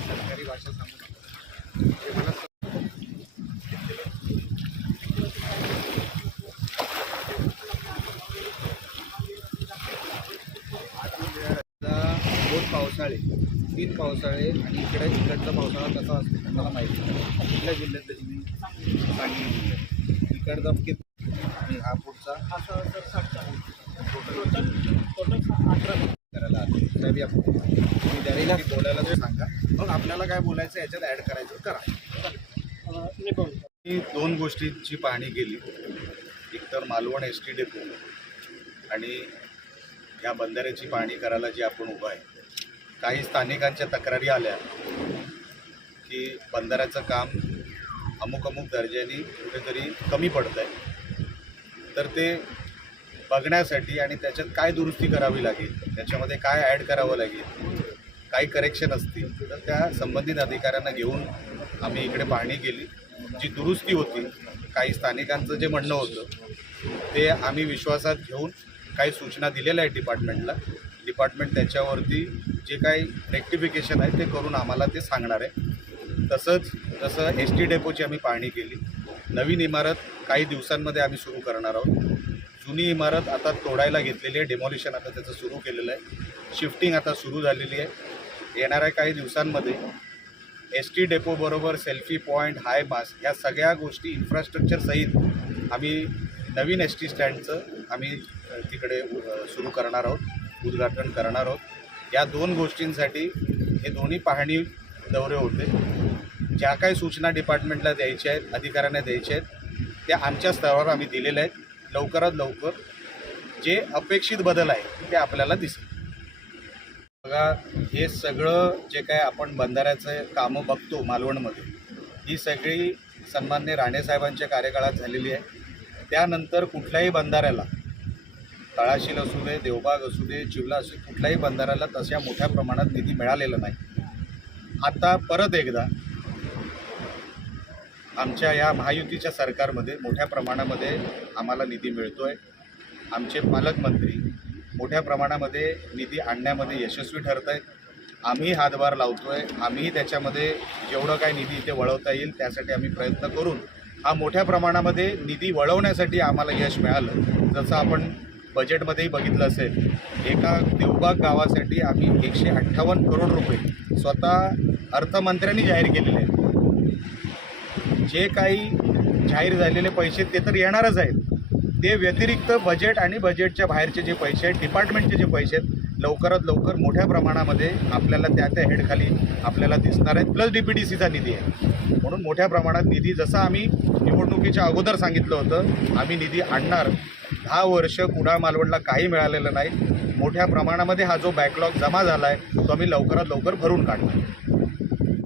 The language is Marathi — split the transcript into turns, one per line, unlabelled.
सरकारी भाषा सांगू पावसाळे तीन पावसाळे आणि इकडे इकडचा पावसाळा कसा असतो तुम्हाला माहिती कुठल्या जिल्ह्यात तरी मी सांगितलं इकडचा किती? आणि हा पुढचा? असा टोटल टोटल अठरा या तुम्ही बोलायला ते सांगा. मग आपल्याला काय बोलायचं याच्यात ॲड करायचं करा. मी दोन गोष्टींची पाहणी केली. एकतर मालवण एस टी डेपो आणि या बंधाऱ्याची पाहणी करायला जी आपण उभा आहे. काही स्थानिकांच्या तक्रारी आल्या की बंधाऱ्याचं काम अमुक अमुक दर्जाने कुठेतरी कमी पडतं आहे तर ते बघण्यासाठी आणि त्याच्यात काय दुरुस्ती करावी लागेल त्याच्यामध्ये काय ॲड करावं लागेल काही करेक्शन असतील तर त्या संबंधित अधिकाऱ्यांना घेऊन आम्ही इकडे पाहणी केली. जी दुरुस्ती होती काही स्थानिकांचं जे म्हणणं होतं ते आम्ही विश्वासात घेऊन काही सूचना दिलेल्या आहेत डिपार्टमेंटला डिपार्टमेंट त्याच्यावरती जे काही रेक्टिफिकेशन आहे ते करून आम्हाला ते सांगणार आहे. तसंच जसं एस टी डेपोची आम्ही पाहणी केली. नवीन इमारत काही दिवसांमध्ये आम्ही सुरू करणार आहोत. जुनी इमारत आता तोडायला घेतलेली आहे. डेमॉलिशन आता त्याचं सुरू केलेलं आहे. शिफ्टिंग आता सुरू झालेली आहे. येणाऱ्या काही दिवसांमध्ये एस टी डेपोबरोबर सेल्फी पॉईंट हाय मास या सगळ्या गोष्टी इन्फ्रास्ट्रक्चर सहित आम्ही नवीन एस टी स्टँडचं आम्ही तिकडे सुरू करणार आहोत. उद्घाटन करणार आहोत. या दोन गोष्टींसाठी हे दोन्ही पाहणी दौरे होते. ज्या काही सूचना डिपार्टमेंटला द्यायच्या आहेत अधिकाऱ्यांना द्यायच्या आहेत त्या आमच्या स्तरावर आम्ही दिलेल्या आहेत. लवकरात लवकर जे अपेक्षित बदल आहे ते आपल्याला दिसेल. बघा हे सगळं जे काय आपण बंधाऱ्याचं कामं बघतो मालवणमध्ये ही सगळी सन्मान्य राणेसाहेबांच्या कार्यकाळात झालेली आहे. त्यानंतर कुठल्याही बंधाऱ्याला तळाशील असू दे देवबाग असू दे चिवला असू कुठल्याही बंधाऱ्याला तशा मोठ्या प्रमाणात निधी मिळालेला नाही. आता परत एकदा आमच्या या महायुतीच्या सरकारमध्ये मोठ्या प्रमाणामध्ये आम्हाला निधी मिळतो आहे आमचे पालकमंत्री मोठ्या प्रमाणामध्ये निधी आणण्यामध्ये यशस्वी ठरत आहेत आम्ही हातभार लावतो आहे आम्ही त्याच्यामध्ये जेवढं काय निधी इथे वळवता येईल त्यासाठी आम्ही प्रयत्न करून हा मोठ्या प्रमाणामध्ये निधी वळवण्यासाठी आम्हाला यश मिळालं. जसं आपण बजेटमध्येही बघितलं असेल एका देवबाग गावासाठी आम्ही एकशे अठ्ठावन्न करोड रुपये स्वतः अर्थमंत्र्यांनी जाहीर केलेले आहेत. जे काही जाहीर झालेले पैसे ते तर येणारच आहेत. ते व्यतिरिक्त बजेट आणि बजेटच्या बाहेरचे जे पैसे आहेत डिपार्टमेंटचे जे पैसे आहेत लवकरात लवकर मोठ्या प्रमाणामध्ये आपल्याला त्या त्या हेडखाली आपल्याला दिसणार आहेत. प्लस डी पी डी सीचा निधी आहे. म्हणून मोठ्या प्रमाणात निधी जसं आम्ही निवडणुकीच्या अगोदर सांगितलं होतं आम्ही निधी आणणार. दहा वर्ष कुडाळ मालवणला काही मिळालेलं नाही. मोठ्या प्रमाणामध्ये हा जो बॅकलॉग जमा झाला आहे तो आम्ही लवकरात लवकर भरून काढणार.